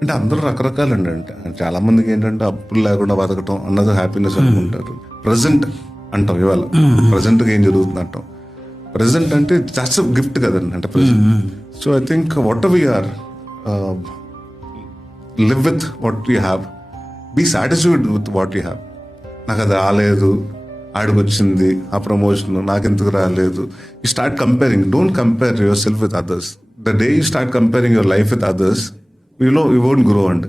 అంటే అందరూ రకరకాలండి. అంటే చాలా మందికి ఏంటంటే అప్పులు లేకుండా బతకటం అన్నది హ్యాపీనెస్ అనుకుంటారు. ప్రజెంట్ అంటాం, ఇవాళ ప్రజెంట్గా ఏం జరుగుతుంది అంటాం. ప్రజెంట్ అంటే దట్స్ గిఫ్ట్ కదండి. అంటే present. So I think what we are live with what we have, be satisfied with what you have. నాకు అది రాలేదు, ఆడికి వచ్చింది ఆ ప్రమోషన్, నాకు ఎందుకు రాలేదు. You start comparing. Don't compare your self with others. The day you start comparing your life with others, you won't grow అండి.